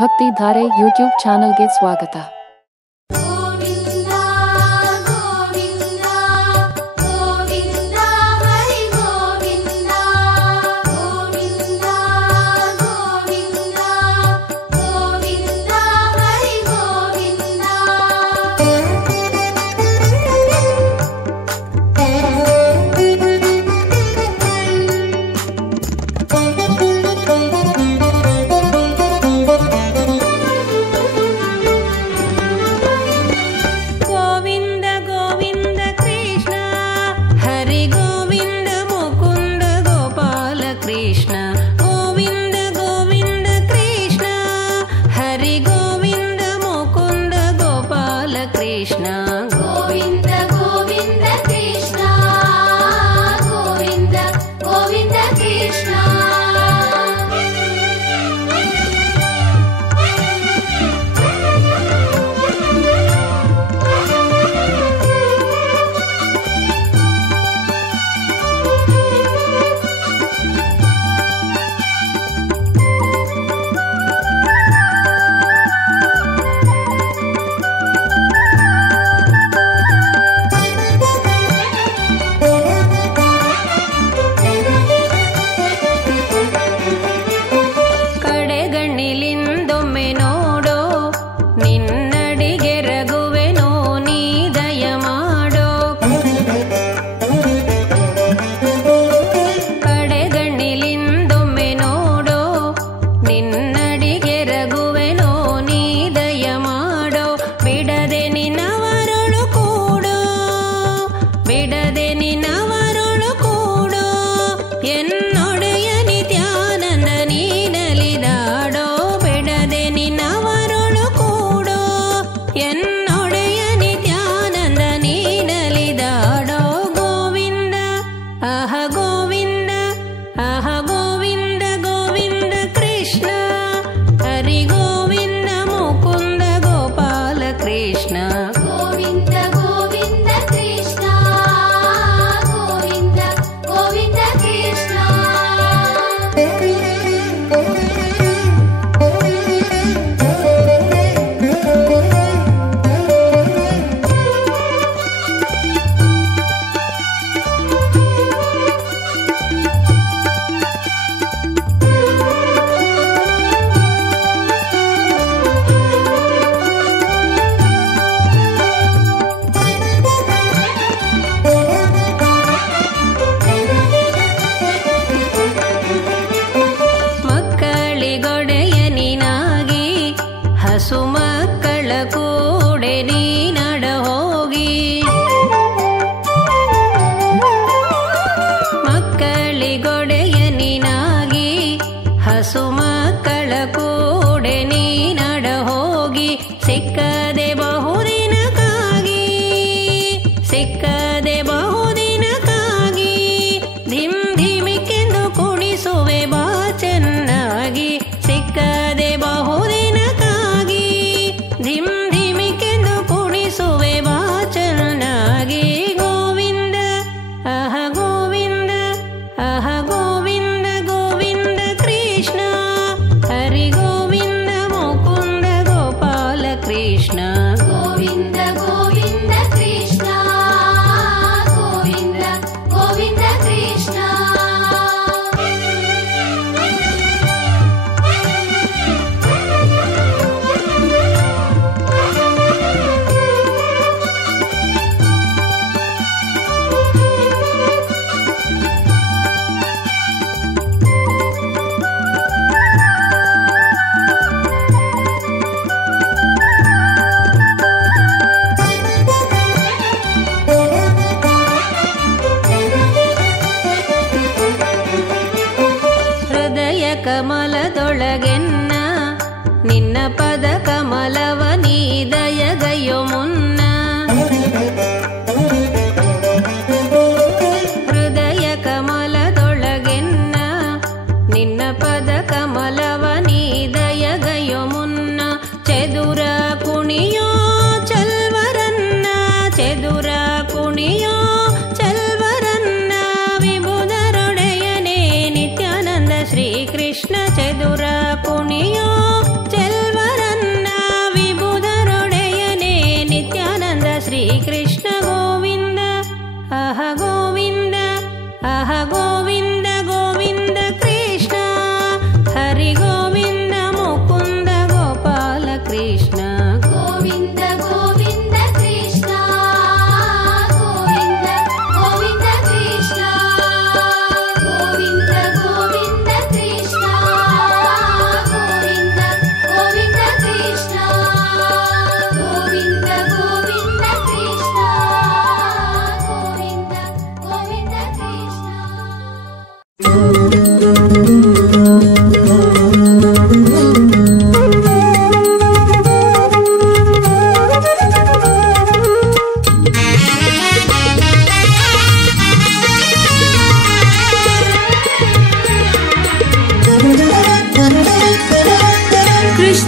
ಭಕ್ತಿ ಧಾರೆ ಯೂಟ್ಯೂಬ್ ಚಾನಲ್ಗೆ ಸ್ವಾಗತ.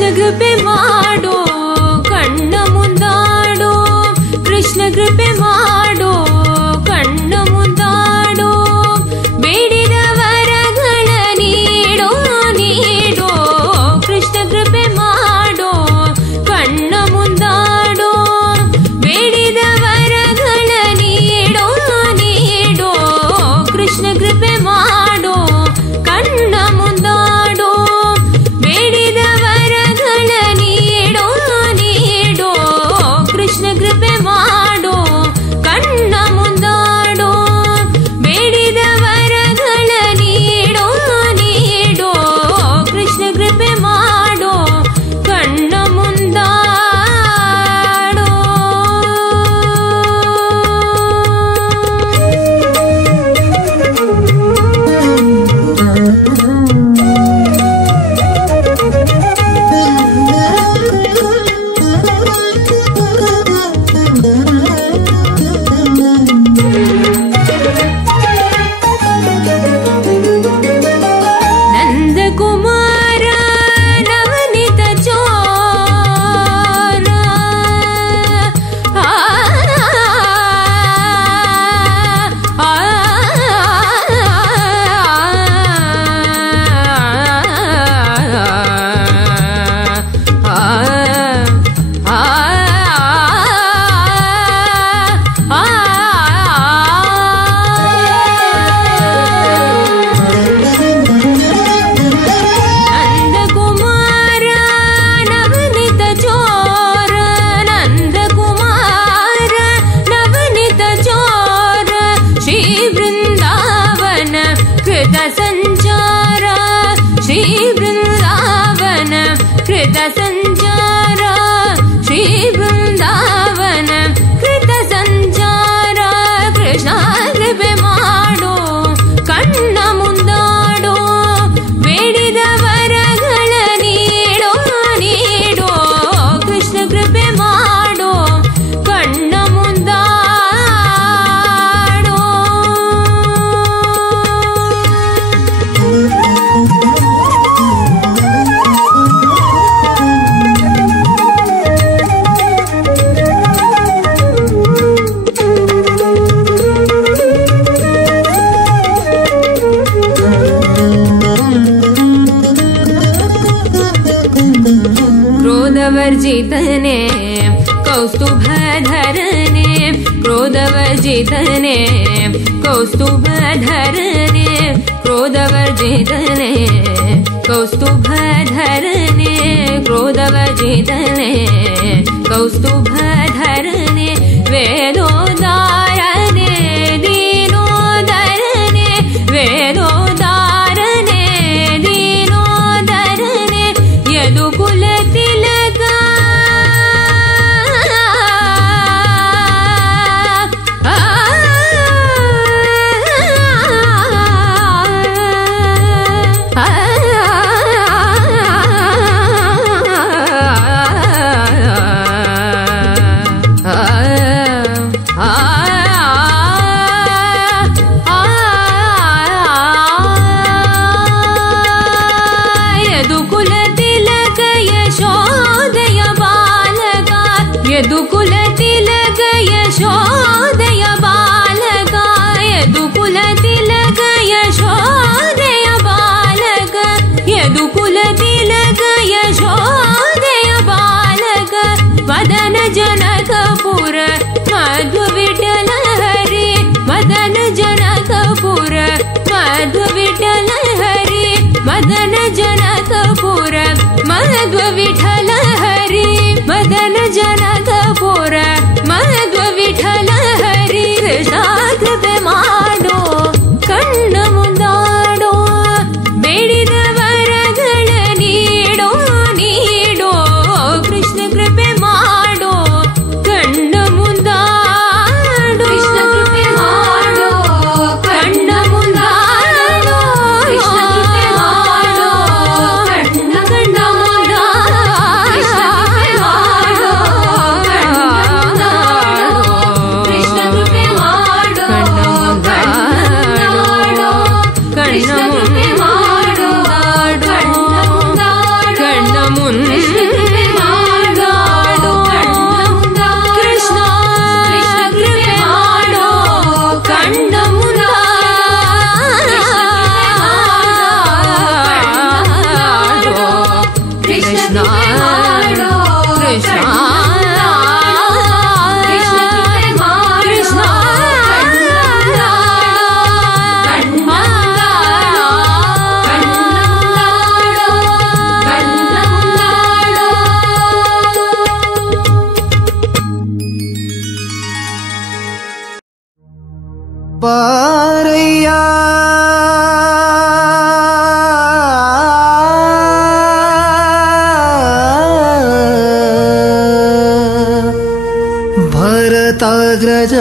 ಕೃಷ್ಣ ಕೃಪೆ ಮಾಡೋ ಕಣ್ಣ ಮುಂದಾಡೋ ಕೃಷ್ಣ ಕೃಪೆ ಮಾಡೋ ಕಣ್ಣ ಮುಂದಾಡೋ ಬೇಡಿದ ವರಗಳ ನೀಡೋ ನೀಡೋ ಕೃಷ್ಣ ಕೃಪೆ ಮಾಡೋ ಕಣ್ಣ ಮುಂದಾಡೋ ಬೇಡಿದ ವರಗಳ ನೀಡೋ ನೀಡೋ ಕೃಷ್ಣ ಕೃಪೆ ಮಾಡೋ ಕಣ್ಣ ಮುಂದಾಡೋ ಬೇಡಿದ ವರಗಳ ನೀಡೋ ನೀಡೋ ಕೃಷ್ಣ ಕೃಪೆ ಮಾಡೋ ಕಣ್ಣ ಮುಂದಾಡೋ ಬೇಡಿದ ವರಗಳ ನೀಡೋ ನೀಡೋ ಕೃಷ್ಣ ಕೃಪೆ ಮಾಡೋ ಕಣ್ಣ ಮುಂದಾಡೋ ನಂದಕುಮಾರ ನವನಿತ ಚೋರ ನಂದಕುಮಾರ ನವನಿತ ಚೋರ ನಂದಕುಮಾರ ನವನಿತ ಚೋರ ಶ್ರೀ ಬೃಂದಾವನ ಕೃತ ಸಂಚಾರ ಶ್ರೀ ಬೃಂದಾವನ ಕೃತ ಸಂಚಾರ ಶ್ರೀ ಬೃಂದಾವನ ಕೃತ ಸಂಚಾರ ಕೃಷ್ಣ ಕೃಪೆ ಮಾಡೋ ಕಣ್ಣ ಮುಂದಾಡೋ ಬೇಡಿದ ವರಗಳ ನೀಡೋ ನೀಡೋ ಕೃಷ್ಣ ಕೃಪೆ ಮಾಡೋ ಕಣ್ಣ ಮುಂದಾಡೋ क्रोधवर्जितने कौस्तुभधरने क्रोधवर्जितने कौस्तुभधरने क्रोधवर्जितने कौस्तुभधरने क्रोधवर्जितने कौस्तुभधरने वेदोदारने दीनोदरने वेदोदारने दीनोदरने यदुकुल तिलक यदुकुल तिलक यशोदय बालक यदुकुल तिलक यशोदय बालक यदुकुल तिलक यशोदय बालक यदुकुल तिलक यशोदय बालक मदन जनकपुर मधु विठल हरि मदन जनकपुर मधु विठल हरि मदन जनकपुर मधु विठल हरि मदन जनकपुर मधु विठल हरि कृष्ण कृपे ಮಾಡೋ ಕಣ್ಣ ಮುಂದಾಡೋ ಬೇಡಿದ ವರಗಳ ನೀಡೋ ನೀಡೋ ಕೃಷ್ಣ ಕೃಷ್ಣ ಬಾರಯ್ಯ ಭರತಾಗ್ರಜ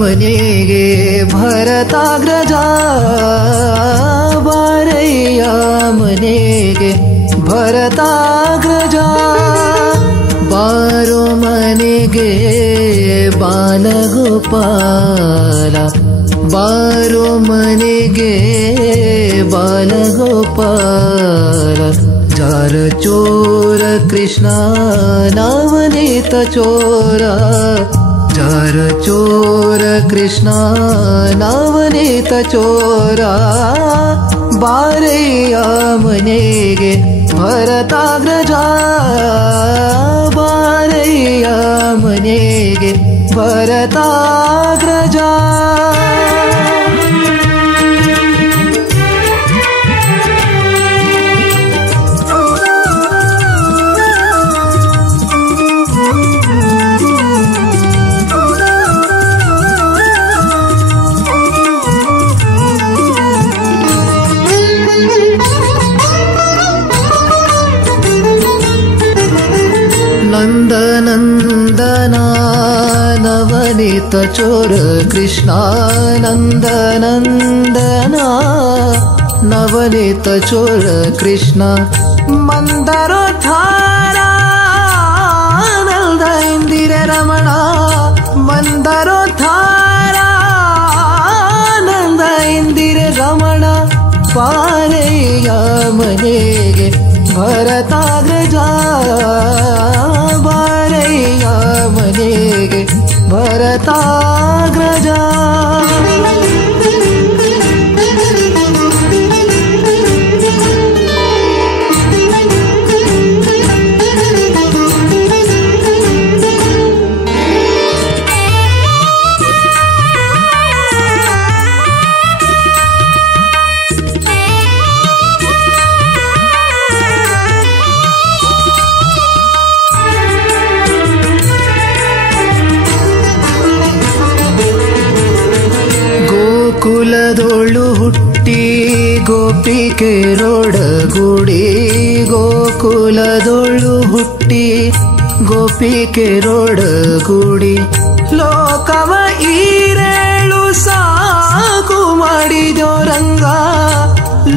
ಮನೆಗೆ ಭರತಾಗ್ರಜ ಬಾರಯ್ಯ ಮನೆಗೆ ಭರತಾಗ್ರಜ ಬಾರೋ ಮನೆಗೆ ಬಾಲಗೋಪಾಲ ಬಾರೋ ಮನೆಗೆ ಬಾಲಗೋಪಾಲ ಜಾರ ಚೋರ ಕೃಷ್ಣ ನವನೀತ ಚೋರ ಜಾರ ಚೋರ ಕೃಷ್ಣ ನವನೀತ ಚೋರ ಬಾರಯ್ಯ ಮನೆಗೆ ಭರತಾಗ್ರಜ ಬಾರಯ್ಯ ಮನೆಗೆ ಭರತಾಗ್ರಜ ನಂದನಂದನ ನವನೀತ ಚೋರ ಕೃಷ್ಣ ನಂದನಂದನ ನವನೀತ ಚೋರ ಕೃಷ್ಣ ಮಂದರೋದ್ಧಾರ ಆನಂದ ಇಂದಿರ ರಮಣ ಮಂದರೋದ್ಧಾರ ಆನಂದ ಇಂದಿರ ರಮಣ ಬಾರಯ್ಯ ಮನೆಗೆ ಭರತಾಗ್ರಜ ಬಾರಯ್ಯ ಮನೆಗೆ ಭರತಾಗ್ರಜ ಗೋಕುಲದೊಳು ಹುಟ್ಟಿ ಗೋಪಿಕೆರೊಡಗೂಡಿ ಗೋಕುಲದೊಳು ಹುಟ್ಟಿ ಗೋಪಿಕೆರೊಡಗೂಡಿ ಲೋಕವ ಈರೇಳು ಸಾಕು ಮಾಡಿದೋ ರಂಗ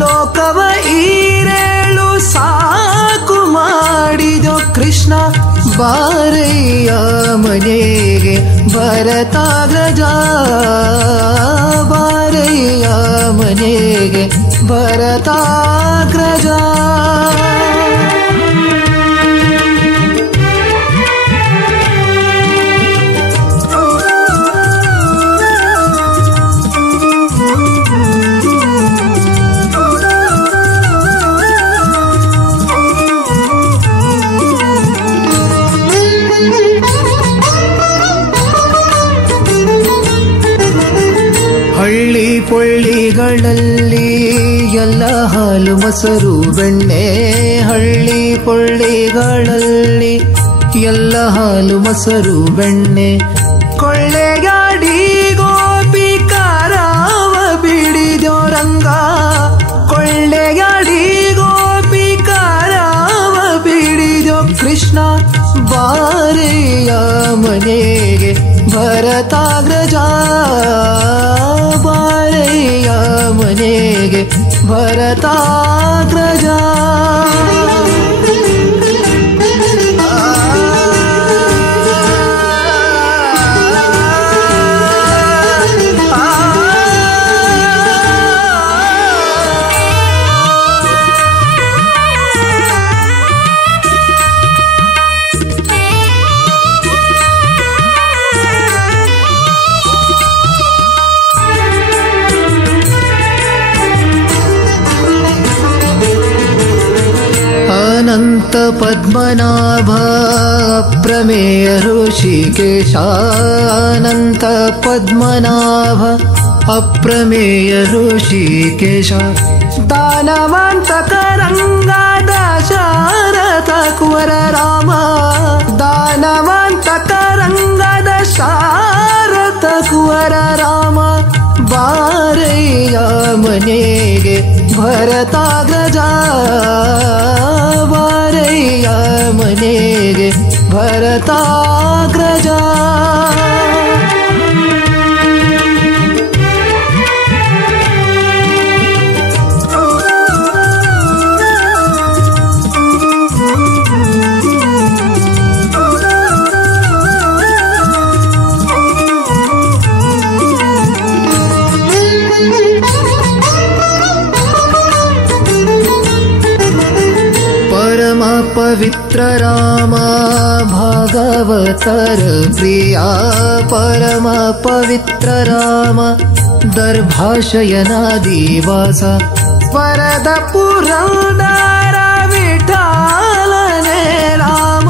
ಲೋಕವ ಈರೇಳು ಸಾಕು ಮಾಡಿದೋ ಕೃಷ್ಣ ಬಾರಯ್ಯ ಮನೆಗೆ ಭರತಾಗ್ರಜ ಬಾರಯ್ಯ ಮನೆಗೆ ಭರತಾಗ್ರಜ ಹಳ್ಳಿ ಪೊಳ್ಳಿಗಳಲ್ಲಿ ಎಲ್ಲ ಹಾಲು ಮೊಸರು ಬೆಣ್ಣೆ ಹಳ್ಳಿ ಪೊಳ್ಳಿಗಳಲ್ಲಿ ಎಲ್ಲ ಹಾಲು ಮೊಸರು ಬೆಣ್ಣೆ ಕೊಳ್ಳೆಗಾಡಿ ಗೋಪಿಕಾರಾವ ಬಿಡಿದೋ ರಂಗ ಕೊಳ್ಳೆಗಾಡಿ ಗೋಪಿಕಾರಾವ ಬಿಡಿದೋ ಕೃಷ್ಣ ಬಾರಯ್ಯ ಮನೆಗೆ ಭರತಾಗ್ರಜ ಬಾರಯ್ಯ ಮನೆಗೆ ಭರತಾಗ್ರಜ अनंत पद्मनाभ प्रमेय ऋषिकेश अनंत पद्मनाभ अप्रमेय ऋषिकेश दानवंतकरंगा दशरथ कुवर राम दानवंतकरंगा दशरथ कुवर राम बारಯ್ಯ ಮನೆಗೆ ಭರತಾಗ್ರಜ ಬಾರಯ್ಯ ಮನೆಗೆ ಭರತಾಗ್ರಜ परम पवित्र राम भागवतर प्रिया परम पवित्र राम दर्भाशयनादिवास वरद पुरंदर विठ्ठलने राम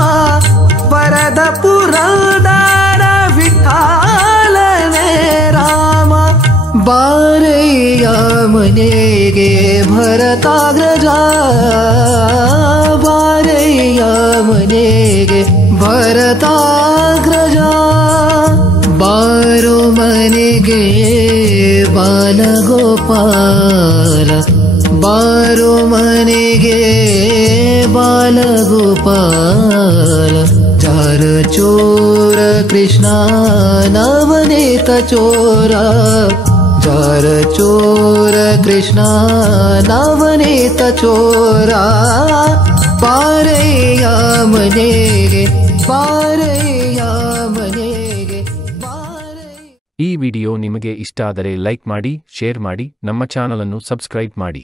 वरद पुरंदर विठ्ठलने राम बारಯ್ಯ ಮನೆಗೆ ಭರತಾಗ್ರಜ ಬಾರಯ್ಯ ಮನೆಗೆ ಭರತಾಗ್ರಜ ಬಾರೋ ಮನೆಗೆ ಬಾಲಗೋಪಾಲ ಬಾರೋ ಮನೆಗೆ ಬಾಲಗೋಪಾಲ ಚಾರ ಚೋರ ಕೃಷ್ಣ ನವನೀತ ಚೋರ ಚಾರ ಚೋರ ಕೃಷ್ಣ ನವನೀತ ಚೋರ ಬಾರಯ್ಯ ಮನೆಗೆ ಬಾರಯ್ಯ ಮನೆಗೆ ಬಾರಯ್ಯ. ಈ ವಿಡಿಯೋ ನಿಮಗೆ ಇಷ್ಟ ಆದರೆ ಲೈಕ್ ಮಾಡಿ, ಶೇರ್ ಮಾಡಿ, ನಮ್ಮ ಚಾನಲ್ ಅನ್ನು ಸಬ್ಸ್ಕ್ರೈಬ್ ಮಾಡಿ.